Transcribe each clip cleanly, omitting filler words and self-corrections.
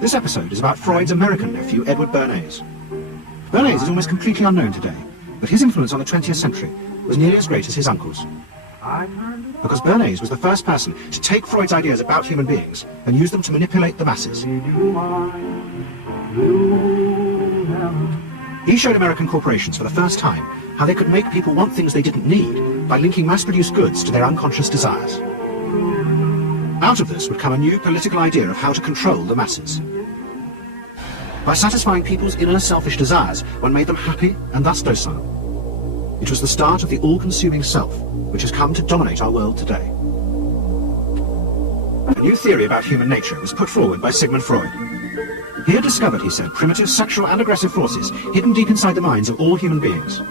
This episode is about Freud's American nephew, Edward Bernays. Bernays is almost completely unknown today, but his influence on the 20th century was nearly as great as his uncle's. Because Bernays was the first person to take Freud's ideas about human beings and use them to manipulate the masses. He showed American corporations for the first time how they could make people want things they didn't need by linking mass-produced goods to their unconscious desires. Out of this would come a new political idea of how to control the masses. By satisfying people's inner selfish desires, one made them happy and thus docile. It was the start of the all-consuming self, which has come to dominate our world today. A new theory about human nature was put forward by Sigmund Freud. He had discovered, he said, primitive sexual and aggressive forces hidden deep inside the minds of all human beings.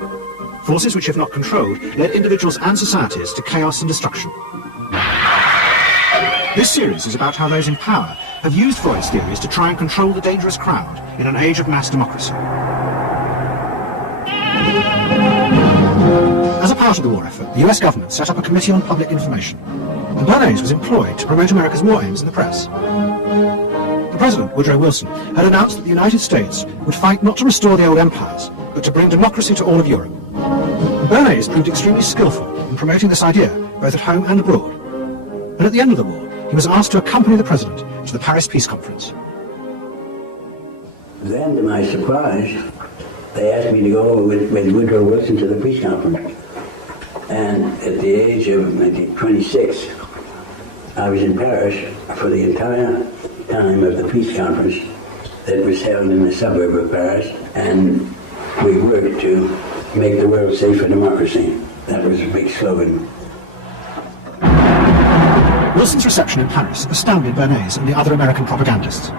Forces which, if not controlled, led individuals and societies to chaos and destruction. This series is about how those in power have used Freud's theories to try and control the dangerous crowd in an age of mass democracy. As a part of the war effort, the US government set up a Committee on Public Information, and Bernays was employed to promote America's war aims in the press. The President, Woodrow Wilson, had announced that the United States would fight not to restore the old empires, but to bring democracy to all of Europe. And Bernays proved extremely skillful in promoting this idea, both at home and abroad. And at the end of the war, he was asked to accompany the President to the Paris Peace Conference. Then, to my surprise, they asked me to go with Woodrow Wilson to the peace conference. And at the age of 26, I was in Paris for the entire time of the peace conference that was held in the suburb of Paris, and we worked to make the world safe for democracy. That was a big slogan. Wilson's reception in Paris astounded Bernays and the other American propagandists.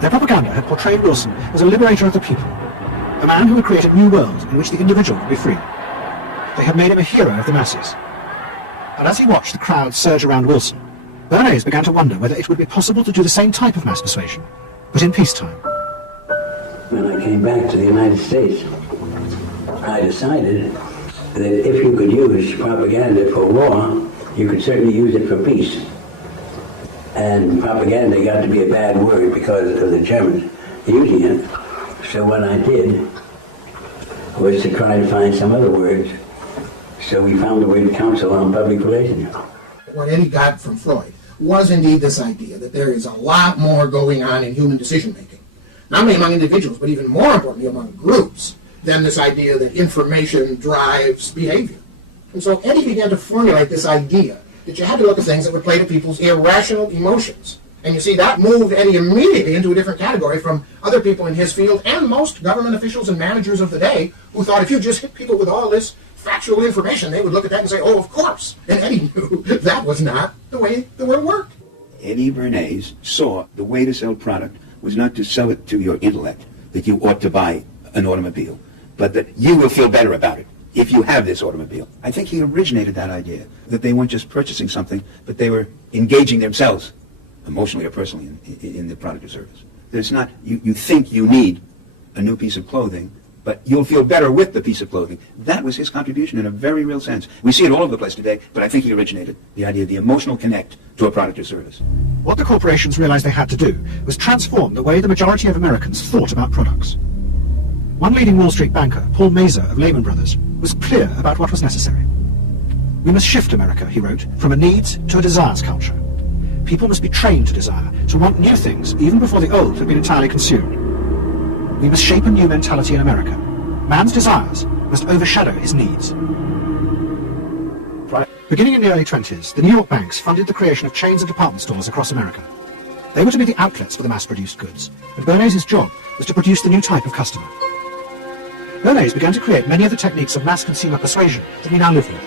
Their propaganda had portrayed Wilson as a liberator of the people, a man who would create a new world in which the individual would be free. They had made him a hero of the masses. And as he watched the crowd surge around Wilson, Bernays began to wonder whether it would be possible to do the same type of mass persuasion, but in peacetime. When I came back to the United States, I decided that if you could use propaganda for war, you could certainly use it for peace. And propaganda got to be a bad word because of the Germans using it. So what I did was to try to find some other words. So we found the word council on public relations. What Eddie got from Freud was indeed this idea that there is a lot more going on in human decision-making, not only among individuals, but even more importantly among groups, than this idea that information drives behavior. And so Eddie began to formulate this idea that you had to look at things that would play to people's irrational emotions. And you see, that moved Eddie immediately into a different category from other people in his field and most government officials and managers of the day who thought if you just hit people with all this factual information, they would look at that and say, oh, of course. And Eddie knew that was not the way the world worked. Eddie Bernays saw the way to sell product was not to sell it to your intellect, that you ought to buy an automobile, but that you will feel better about it if you have this automobile. I think he originated that idea, that they weren't just purchasing something, but they were engaging themselves, emotionally or personally, in the product or service. There's not, you think you need a new piece of clothing, but you'll feel better with the piece of clothing. That was his contribution in a very real sense. We see it all over the place today, but I think he originated the idea of the emotional connect to a product or service. What the corporations realized they had to do was transform the way the majority of Americans thought about products. One leading Wall Street banker, Paul Mazur of Lehman Brothers, was clear about what was necessary. We must shift America, he wrote, from a needs to a desires culture. People must be trained to desire, to want new things, even before the old have been entirely consumed. We must shape a new mentality in America. Man's desires must overshadow his needs. Beginning in the early 20s, the New York banks funded the creation of chains of department stores across America. They were to be the outlets for the mass-produced goods, and Bernays' job was to produce the new type of customer. Bernays began to create many of the techniques of mass consumer persuasion that we now live with.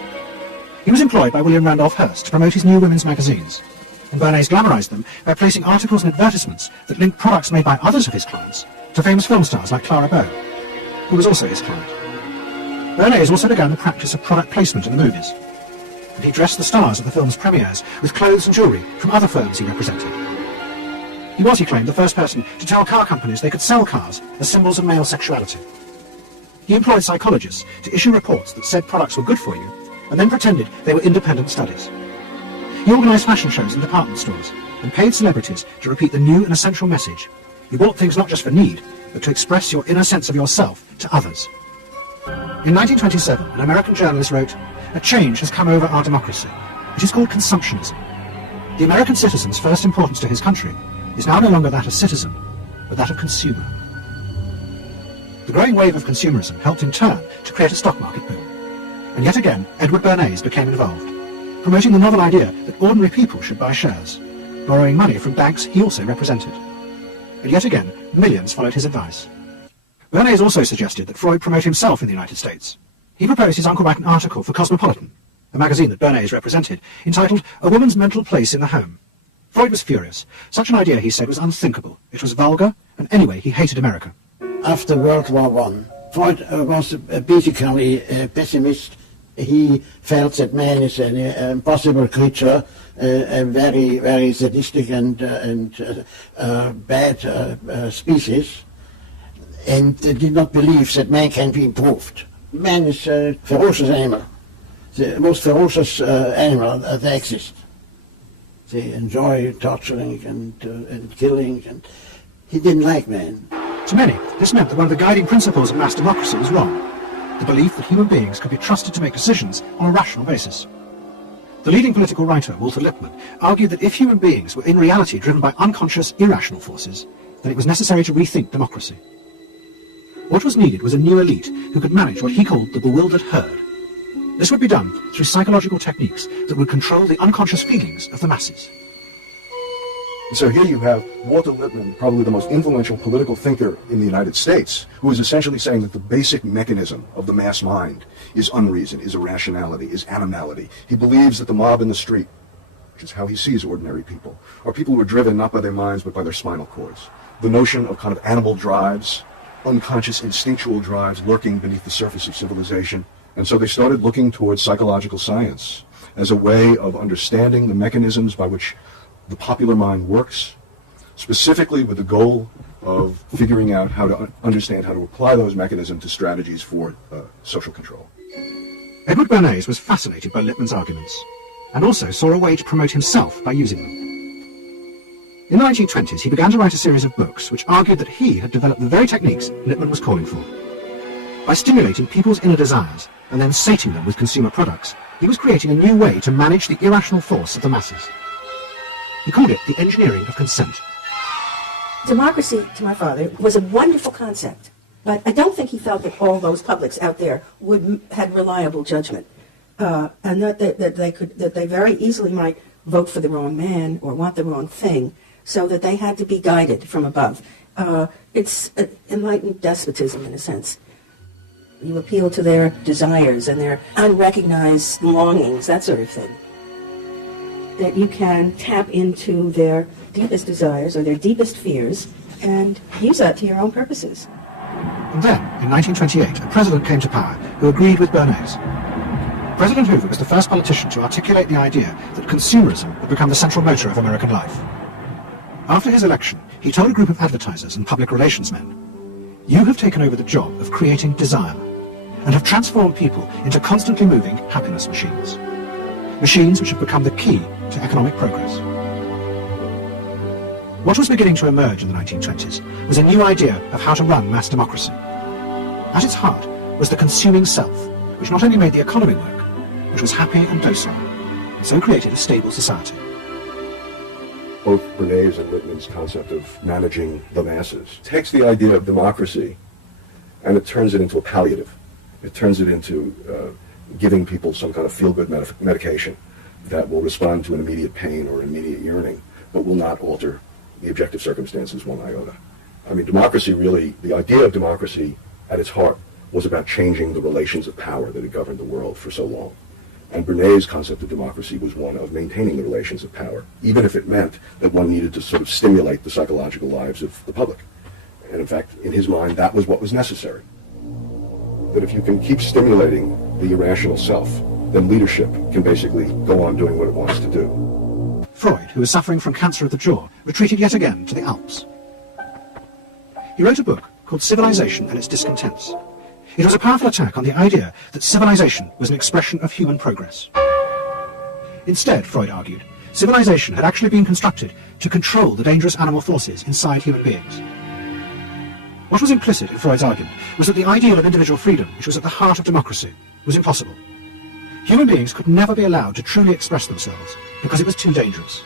He was employed by William Randolph Hearst to promote his new women's magazines, and Bernays glamorized them by placing articles and advertisements that linked products made by others of his clients to famous film stars like Clara Bow, who was also his client. Bernays also began the practice of product placement in the movies, and he dressed the stars at the film's premieres with clothes and jewellery from other firms he represented. He was, he claimed, the first person to tell car companies they could sell cars as symbols of male sexuality. He employed psychologists to issue reports that said products were good for you, and then pretended they were independent studies. He organised fashion shows in department stores, and paid celebrities to repeat the new and essential message. You bought things not just for need, but to express your inner sense of yourself to others. In 1927, an American journalist wrote, "A change has come over our democracy. It is called consumptionism. The American citizen's first importance to his country is now no longer that of citizen, but that of consumer." The growing wave of consumerism helped in turn to create a stock market boom. And yet again, Edward Bernays became involved, promoting the novel idea that ordinary people should buy shares, borrowing money from banks he also represented. And yet again, millions followed his advice. Bernays also suggested that Freud promote himself in the United States. He proposed his uncle write an article for Cosmopolitan, a magazine that Bernays represented, entitled "A Woman's Mental Place in the Home." Freud was furious. Such an idea, he said, was unthinkable. It was vulgar, and anyway, he hated America. After World War I, Freud was basically a pessimist. He felt that man is an impossible creature, a very, very sadistic and bad species, and did not believe that man can be improved. Man is a ferocious animal, the most ferocious animal that exists. They enjoy torturing and killing, and he didn't like man. To many, this meant that one of the guiding principles of mass democracy was wrong. The belief that human beings could be trusted to make decisions on a rational basis. The leading political writer, Walter Lippmann, argued that if human beings were in reality driven by unconscious, irrational forces, then it was necessary to rethink democracy. What was needed was a new elite who could manage what he called the bewildered herd. This would be done through psychological techniques that would control the unconscious feelings of the masses. So here you have Walter Lippmann, probably the most influential political thinker in the United States, who is essentially saying that the basic mechanism of the mass mind is unreason, is irrationality, is animality. He believes that the mob in the street, which is how he sees ordinary people, are people who are driven not by their minds but by their spinal cords. The notion of kind of animal drives, unconscious instinctual drives lurking beneath the surface of civilization. And so they started looking towards psychological science as a way of understanding the mechanisms by which the popular mind works, specifically with the goal of figuring out how to understand how to apply those mechanisms to strategies for social control. Edward Bernays was fascinated by Lippmann's arguments, and also saw a way to promote himself by using them. In the 1920s, he began to write a series of books which argued that he had developed the very techniques Lippmann was calling for. By stimulating people's inner desires and then sating them with consumer products, he was creating a new way to manage the irrational force of the masses. He called it the engineering of consent. Democracy, to my father, was a wonderful concept, but I don't think he felt that all those publics out there had reliable judgment, and that they very easily might vote for the wrong man or want the wrong thing, so that they had to be guided from above. It's enlightened despotism in a sense. You appeal to their desires and their unrecognized longings, that sort of thing. That you can tap into their deepest desires or their deepest fears and use that to your own purposes. And then, in 1928, a president came to power who agreed with Bernays. President Hoover was the first politician to articulate the idea that consumerism would become the central motor of American life. After his election, he told a group of advertisers and public relations men, "You have taken over the job of creating desire and have transformed people into constantly moving happiness machines. Machines which have become the key to economic progress." What was beginning to emerge in the 1920s was a new idea of how to run mass democracy. At its heart was the consuming self, which not only made the economy work, which was happy and docile, and so created a stable society. Both Bernays and Lippmann's concept of managing the masses takes the idea of democracy and it turns it into a palliative. It turns it into giving people some kind of feel-good medication that will respond to an immediate pain or immediate yearning, but will not alter the objective circumstances one iota. I mean, democracy really, the idea of democracy at its heart was about changing the relations of power that had governed the world for so long. And Bernays' concept of democracy was one of maintaining the relations of power, even if it meant that one needed to sort of stimulate the psychological lives of the public. And in fact, in his mind, that was what was necessary. That if you can keep stimulating the irrational self, then leadership can basically go on doing what it wants to do. Freud, who was suffering from cancer of the jaw, retreated yet again to the Alps. He wrote a book called Civilization and Its Discontents. It was a powerful attack on the idea that civilization was an expression of human progress. Instead, Freud argued, civilization had actually been constructed to control the dangerous animal forces inside human beings. What was implicit in Freud's argument was that the ideal of individual freedom, which was at the heart of democracy, was impossible. Human beings could never be allowed to truly express themselves because it was too dangerous.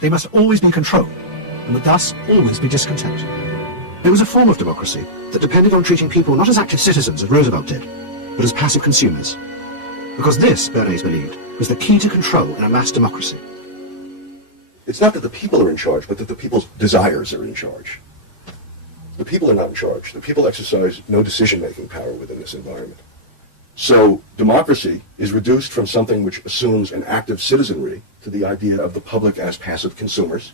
They must always be controlled and would thus always be discontent. There was a form of democracy that depended on treating people not as active citizens as Roosevelt did, but as passive consumers. Because this, Bernays believed, was the key to control in a mass democracy. It's not that the people are in charge, but that the people's desires are in charge. The people are not in charge. The people exercise no decision-making power within this environment. So democracy is reduced from something which assumes an active citizenry to the idea of the public as passive consumers.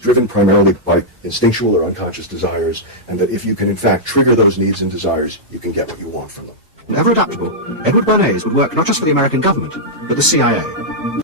Driven primarily by instinctual or unconscious desires, and that if you can in fact trigger those needs and desires, you can get what you want from them. Ever adaptable, Edward Bernays would work not just for the American government, but the CIA.